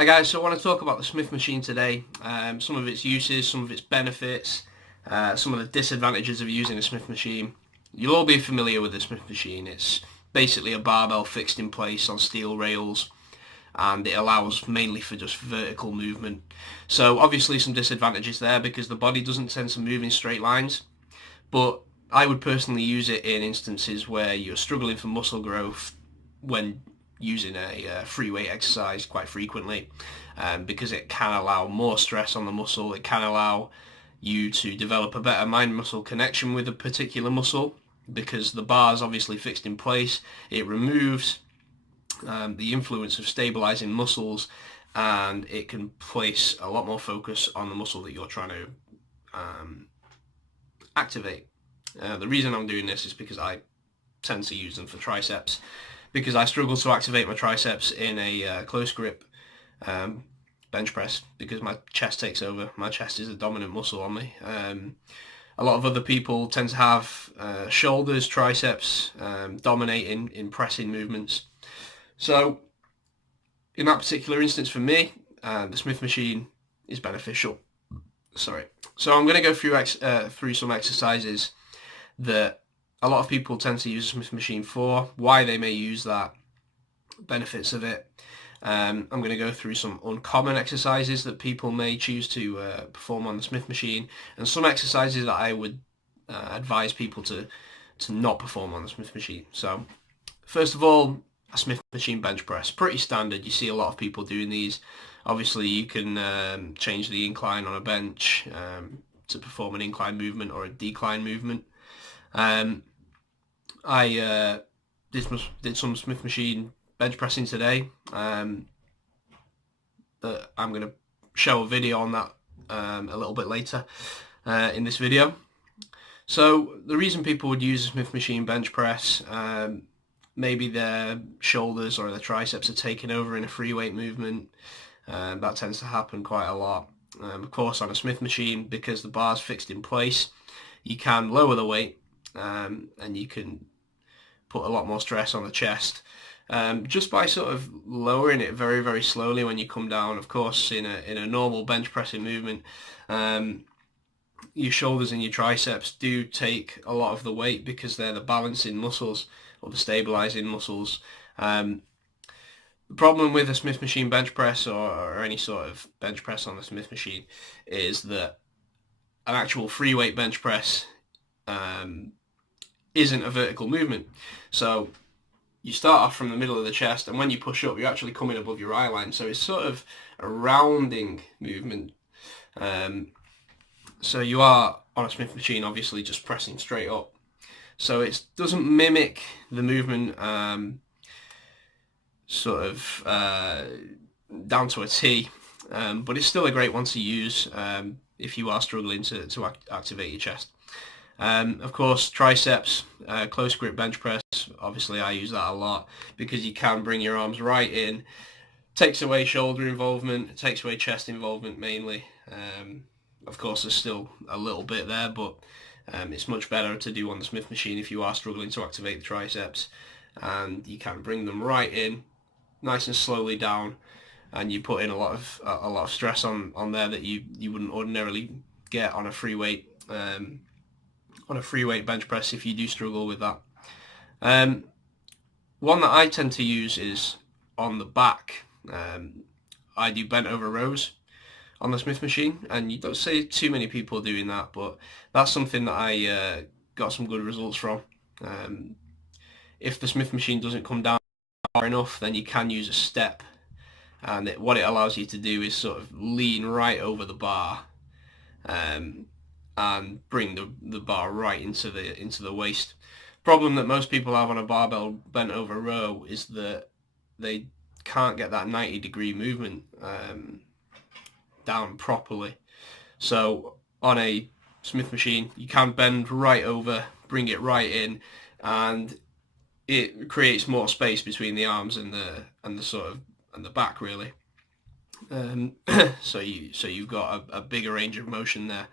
Hi guys, so I want to talk about the Smith machine today, some of its uses, some of its benefits, some of the disadvantages of using a Smith machine. You'll all be familiar with the Smith machine. It's basically a barbell fixed in place on steel rails, and it allows mainly for just vertical movement. So obviously some disadvantages there because the body doesn't tend to move in straight lines, but I would personally use it in instances where you're struggling for muscle growth when using a free weight exercise quite frequently, because it can allow more stress on the muscle. It can allow you to develop a better mind-muscle connection with a particular muscle because the bar is obviously fixed in place. It removes the influence of stabilizing muscles, and it can place a lot more focus on the muscle that you're trying to activate. The reason I'm doing this is because I tend to use them for triceps, because I struggle to activate my triceps in a close grip bench press because my chest takes over. My chest is a dominant muscle on me. A lot of other people tend to have shoulders, triceps dominating in pressing movements. So in that particular instance for me, the Smith machine is beneficial. Sorry. So I'm going to go through some exercises that a lot of people tend to use a Smith machine for, why they may use that, benefits of it. I'm going to go through some uncommon exercises that people may choose to perform on the Smith machine, and some exercises that I would advise people to not perform on the Smith machine. So first of all, a Smith machine bench press. Pretty standard. You see a lot of people doing these. Obviously you can change the incline on a bench to perform an incline movement or a decline movement. I did some Smith machine bench pressing today. That I'm going to show a video on that a little bit later in this video. So the reason people would use a Smith machine bench press, maybe their shoulders or their triceps are taking over in a free weight movement. That tends to happen quite a lot. Of course, on a Smith machine, because the bar's fixed in place, you can lower the weight and you can put a lot more stress on the chest just by sort of lowering it very, very slowly when you come down. Of course, in a normal bench pressing movement, your shoulders and your triceps do take a lot of the weight because they're the balancing muscles or the stabilizing muscles. The problem with a Smith machine bench press or any sort of bench press on the Smith machine is that an actual free weight bench press isn't a vertical movement. So you start off from the middle of the chest, and when you push up, you're actually coming above your eye line. So it's sort of a rounding movement. So you are on a Smith machine, obviously just pressing straight up. So it doesn't mimic the movement down to a T, but it's still a great one to use if you are struggling to activate your chest. Of course, triceps, close grip bench press, obviously I use that a lot because you can bring your arms right in. Takes away shoulder involvement, takes away chest involvement mainly. Of course, there's still a little bit there, but it's much better to do on the Smith machine if you are struggling to activate the triceps, and you can bring them right in, nice and slowly down, and you put in a lot of stress on there that you wouldn't ordinarily get on a free weight bench press if you do struggle with that. One that I tend to use is on the back. I do bent over rows on the Smith machine, and you don't see too many people doing that, but that's something that I got some good results from. If the Smith machine doesn't come down far enough, then you can use a step, and what it allows you to do is sort of lean right over the bar and bring the bar right into the waist. Problem that most people have on a barbell bent over row is that they can't get that 90-degree movement down properly. So on a Smith machine, you can bend right over, bring it right in, and it creates more space between the arms and the back really. So you've got a bigger range of motion there.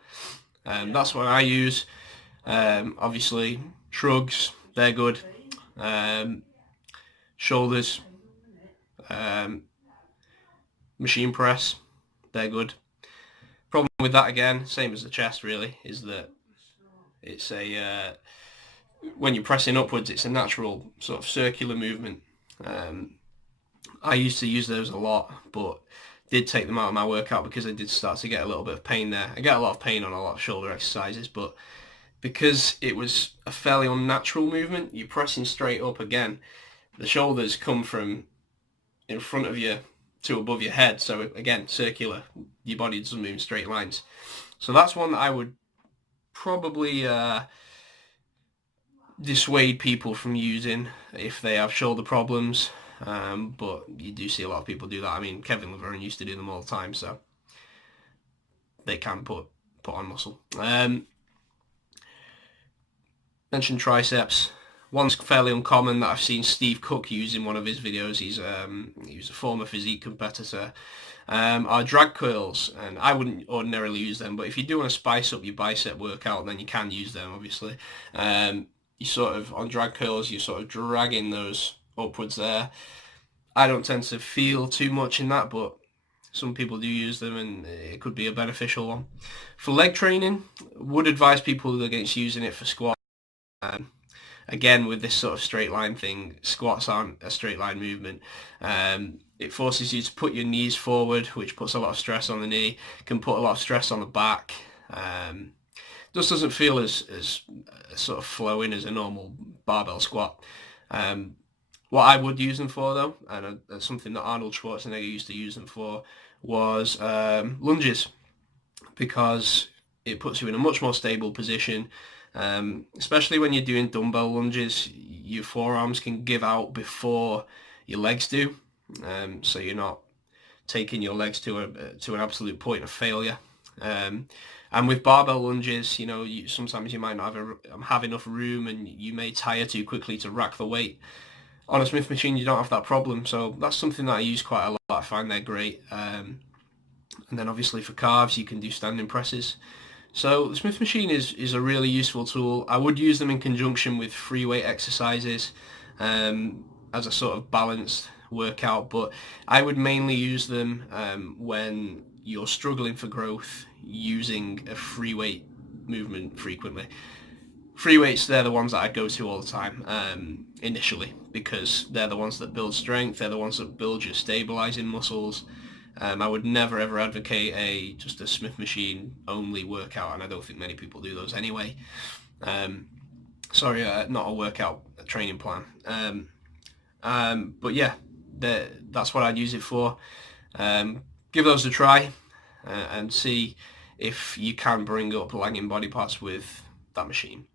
That's what I use. Obviously, shrugs, they're good. Shoulders, machine press. They're good. Problem with that, again, same as the chest really, is that it's a when you're pressing upwards, it's a natural sort of circular movement. I used to use those a lot, but did take them out of my workout because I did start to get a little bit of pain there. I get a lot of pain on a lot of shoulder exercises, but because it was a fairly unnatural movement, you're pressing straight up again. The shoulders come from in front of you to above your head, so again, circular. Your body doesn't move in straight lines. So that's one that I would probably dissuade people from using if they have shoulder problems. But you do see a lot of people do that. I mean, Kevin Laverne used to do them all the time, so they can put on muscle. Mentioned triceps. One's fairly uncommon that I've seen Steve Cook use in one of his videos. He was a former physique competitor. Are drag curls, and I wouldn't ordinarily use them, but if you do want to spice up your bicep workout, then you can use them, obviously. You sort of, on drag curls, you're sort of dragging those upwards there. I don't tend to feel too much in that, but some people do use them, and it could be a beneficial one. For leg training, would advise people against using it for squat. Again, with this sort of straight line thing, squats aren't a straight line movement. It forces you to put your knees forward, which puts a lot of stress on the knee, can put a lot of stress on the back. Just doesn't feel as sort of flowing as a normal barbell squat. What I would use them for, though, and something that Arnold Schwarzenegger used to use them for, was lunges, because it puts you in a much more stable position. Especially when you're doing dumbbell lunges, your forearms can give out before your legs do, so you're not taking your legs to an absolute point of failure. And with barbell lunges, sometimes you might not have enough room, and you may tire too quickly to rack the weight. On a Smith machine, you don't have that problem, so that's something that I use quite a lot. I find they're great. And then obviously for calves, you can do standing presses. So the Smith machine is a really useful tool. I would use them in conjunction with free weight exercises as a sort of balanced workout, but I would mainly use them when you're struggling for growth using a free weight movement frequently. Free weights, they're the ones that I'd go to all the time initially, because they're the ones that build strength, they're the ones that build your stabilizing muscles. I would never ever advocate just a Smith machine only workout, and I don't think many people do those anyway. Sorry, not a workout, a training plan. But yeah, that's what I'd use it for. Give those a try and see if you can bring up lagging body parts with that machine.